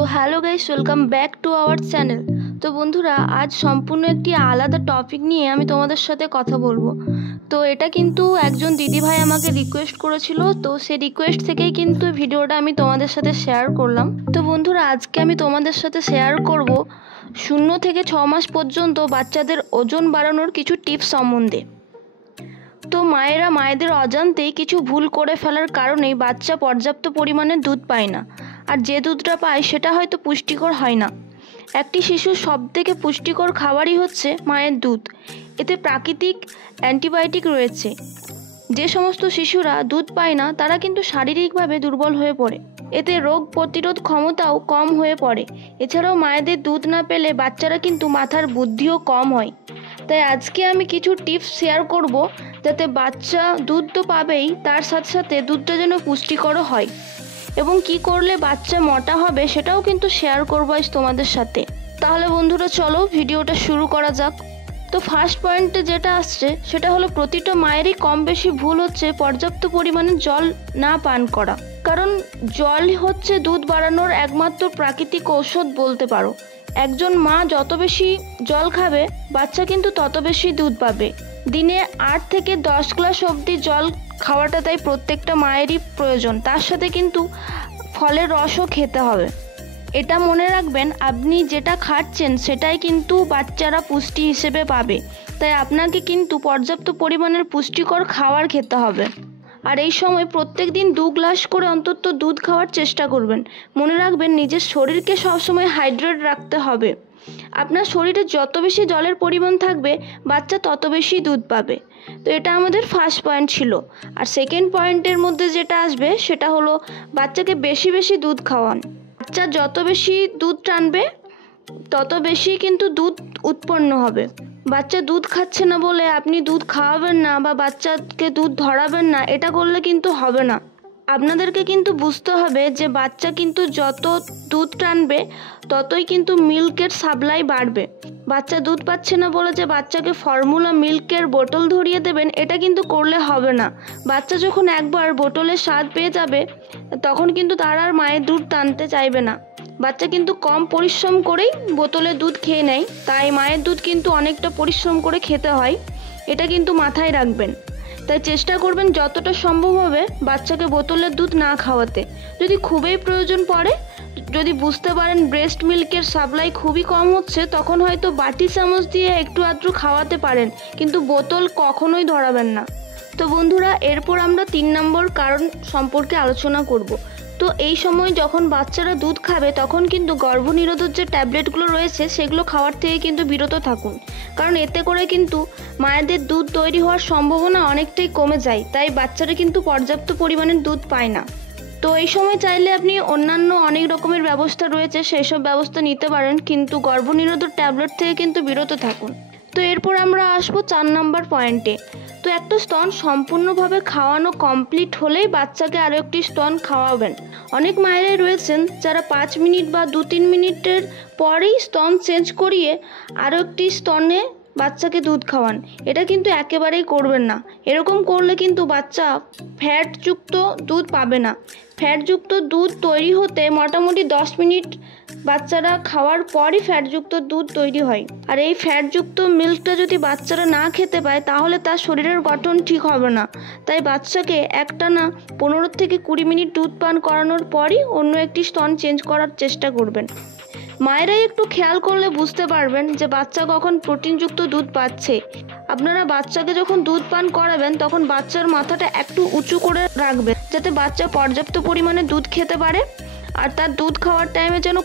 তো hello guys, welcome back to our channel. তো বন্ধুরা, আজ সম্পূর্ণ একটি আলাদা টপিক নিয়ে আমি তোমাদের সাথে কথা বলবো। তো এটা কিন্তু একজন দিদিভাই আমাকে রিকোয়েস্ট করেছিল, তো সেই রিকোয়েস্ট থেকেই কিন্তু ভিডিওটা আমি তোমাদের সাথে শেয়ার করলাম। তো বন্ধুরা, আজকে আমি তোমাদের সাথে শেয়ার করব 0 থেকে 6 মাস পর্যন্ত বাচ্চাদের ওজন বাড়ানোর কিছু টিপস সম্বন্ধে। তো মায়েরা মায়েদের অজান্তেই কিছু ভুল করে ফেলার কারণেই বাচ্চা পর্যাপ্ত পরিমাণে দুধ পায় না, আর যে দুধটা পায় সেটা হয়তো পুষ্টিকর হয় না। একটি শিশুর সবথেকে পুষ্টিকর খাবারই হচ্ছে মায়ের দুধ। এতে প্রাকৃতিক অ্যান্টিবায়োটিক রয়েছে। যে সমস্ত শিশুরা দুধ পায় না তারা কিন্তু শারীরিকভাবে দুর্বল হয়ে পড়ে। এতে রোগ প্রতিরোধ ক্ষমতাও কম হয়ে পড়ে। এছাড়াও মায়েদের দুধ না পেলে বাচ্চারা কিন্তু মাথার বুদ্ধিও কম হয়। তাই আজকে আমি কিছু টিপস শেয়ার করব, যাতে বাচ্চা দুধ তো পাবেই, তার সাথে সাথে দুধটা যেন পুষ্টিকরও হয়। এবং কি করলে বাচ্চা মোটা হবে সেটাও কিন্তু শেয়ার করবো আজ তোমাদের সাথে। তাহলে বন্ধুরা, চলো ভিডিওটা শুরু করা যাক। তো ফার্স্ট পয়েন্টে যেটা আসছে সেটা হলো, প্রতিটা মায়েরই কম বেশি ভুল হচ্ছে পর্যাপ্ত পরিমাণে জল না পান করা। কারণ জল হচ্ছে দুধ বাড়ানোর একমাত্র প্রাকৃতিক ঔষধ বলতে পারো। একজন মা যত বেশি জল খাবে বাচ্চা কিন্তু তত বেশি দুধ পাবে। দিনে 8 থেকে 10 গ্লাস অবধি জল খাওয়াটা তাই প্রত্যেকটা মায়েরই প্রয়োজন। তার সাথে কিন্তু ফলের রসও খেতে হবে। এটা মনে রাখবেন, আপনি যেটা খাচ্ছেন সেটাই কিন্তু বাচ্চারা পুষ্টি হিসেবে পাবে। তাই আপনাকে কিন্তু পর্যাপ্ত পরিমাণের পুষ্টিকর খাবার খেতে হবে। আর এই সময় প্রত্যেক দিন 2 গ্লাস করে অন্তত দুধ খাওয়ার চেষ্টা করবেন। মনে রাখবেন, নিজের শরীরকে সবসময় হাইড্রেট রাখতে হবে। আপনার শরীরে যত বেশি জলের পরিমাণ থাকবে বাচ্চা তত বেশি দুধ পাবে। তো এটা আমাদের ফার্স্ট পয়েন্ট ছিল। আর সেকেন্ড পয়েন্টের মধ্যে যেটা আসবে সেটা হলো, বাচ্চাকে বেশি বেশি দুধ খাওয়ান। বাচ্চা যত বেশি দুধ টানবে তত বেশি কিন্তু দুধ উৎপন্ন হবে। বাচ্চা দুধ খাচ্ছে না বলে আপনি দুধ খাওয়াবেন না বা বাচ্চাকে দুধ ধরাবেন না, এটা করলে কিন্তু হবে না। আপনাদেরকে কিন্তু বুঝতে হবে যে বাচ্চা কিন্তু যত দুধ টানবে ততই কিন্তু মিল্কের সাপ্লাই বাড়বে। বাচ্চা দুধ পাচ্ছে না বলে যে বাচ্চাকে ফর্মুলা মিল্কের বোতল ধরিয়ে দেবেন, এটা কিন্তু করলে হবে না। বাচ্চা যখন একবার বোতলের স্বাদ পেয়ে যাবে তখন কিন্তু তার আর মায়ের দুধ টানতে চাইবে না। বাচ্চা কিন্তু কম পরিশ্রম করেই বোতলের দুধ খেয়ে নেয়, তাই মায়ের দুধ কিন্তু অনেকটা পরিশ্রম করে খেতে হয়। এটা কিন্তু মাথায় রাখবেন। তাই চেষ্টা করবেন যতটা সম্ভব হবে বাচ্চাকে বোতলের দুধ না খাওয়াতে। যদি খুবই প্রয়োজন পড়ে, যদি বুঝতে পারেন ব্রেস্ট মিল্কের সাপ্লাই খুবই কম হচ্ছে, তখন হয়তো বাটি চামচ দিয়ে একটু আধটু খাওয়াতে পারেন, কিন্তু বোতল কখনোই ধরাবেন না। তো বন্ধুরা, এরপর আমরা 3 নম্বর কারণ সম্পর্কে আলোচনা করব। তো এই সময় যখন বাচ্চারা দুধ খাবে তখন কিন্তু গর্ভনিরোধক যে ট্যাবলেটগুলো রয়েছে সেগুলো খাওয়ার থেকে কিন্তু বিরত থাকুন। কারণ এতে করে কিন্তু মায়েদের দুধ তৈরি হওয়ার সম্ভাবনা অনেকটাই কমে যায়। তাই বাচ্চারা কিন্তু পর্যাপ্ত পরিমাণে দুধ পায় না। তো এই সময় চাইলে আপনি অন্যান্য অনেক রকমের ব্যবস্থা রয়েছে, সেই সব ব্যবস্থা নিতে পারেন, কিন্তু গর্ভনিরোধক ট্যাবলেট থেকে কিন্তু বিরত থাকুন। তো এরপর আমরা আসবো 4 নম্বর পয়েন্টে। তো একটা স্তন সম্পূর্ণভাবে খাওয়ানো কমপ্লিট হলেই বাচ্চাকে আরও একটি স্তন খাওয়াবেন। অনেক মায়েরাই রয়েছেন যারা 5 মিনিট বা 2-3 মিনিটের পরেই স্তন চেঞ্জ করিয়ে আরও একটি স্তনে বাচ্চাকে দুধ খাওয়ান। এটা কিন্তু একেবারেই করবেন না। এরকম করলে কিন্তু বাচ্চা ফ্যাটযুক্ত দুধ পাবে না। ফ্যাটযুক্ত দুধ তৈরি হতে মোটামুটি 10 মিনিট বাচ্চারা খাওয়ার পরই ফ্যাটযুক্ত দুধ তৈরি হয়। আর এই ফ্যাটযুক্ত মিল্কটা যদি বাচ্চারা না খেতে পায় তাহলে তার শরীরের গঠন ঠিক হবে না। তাই বাচ্চাকে একটানা 15 থেকে 20 মিনিট দুধ পান করানোর পরই অন্য একটি স্তন চেঞ্জ করার চেষ্টা করবেন। মায়েরাই একটু খেয়াল করলে বুঝতে পারবেন যে বাচ্চা কখন প্রোটিনযুক্ত দুধ পাচ্ছে। আপনারা বাচ্চাকে যখন দুধ পান করাবেন তখন বাচ্চার মাথাটা একটু উঁচু করে রাখবেন, যাতে বাচ্চা পর্যাপ্ত পরিমাণে দুধ খেতে পারে আর তার দুধ খাওয়ার টাইমে যেন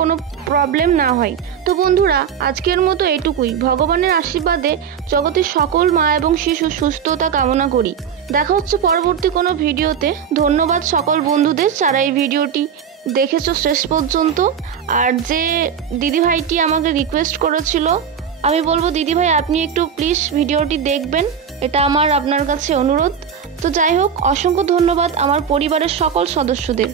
কোনো প্রবলেম না হয়। তো বন্ধুরা, আজকের মতো এটুকুই। ভগবানের আশীর্বাদে জগতের সকল মা এবং শিশু সুস্থতা কামনা করি। দেখা হচ্ছে পরবর্তী কোনো ভিডিওতে। ধন্যবাদ সকল বন্ধুদের যারা এই ভিডিওটি দেখেছো শেষ পর্যন্ত। আর যে দিদিভাইটি আমাকে রিকোয়েস্ট করেছিল, আমি বলবো দিদিভাই আপনি একটু প্লিজ ভিডিওটি দেখবেন, এটা আমার আপনার কাছে অনুরোধ। তো যাই হোক, অসংখ্য ধন্যবাদ আমার পরিবারের সকল সদস্যদের।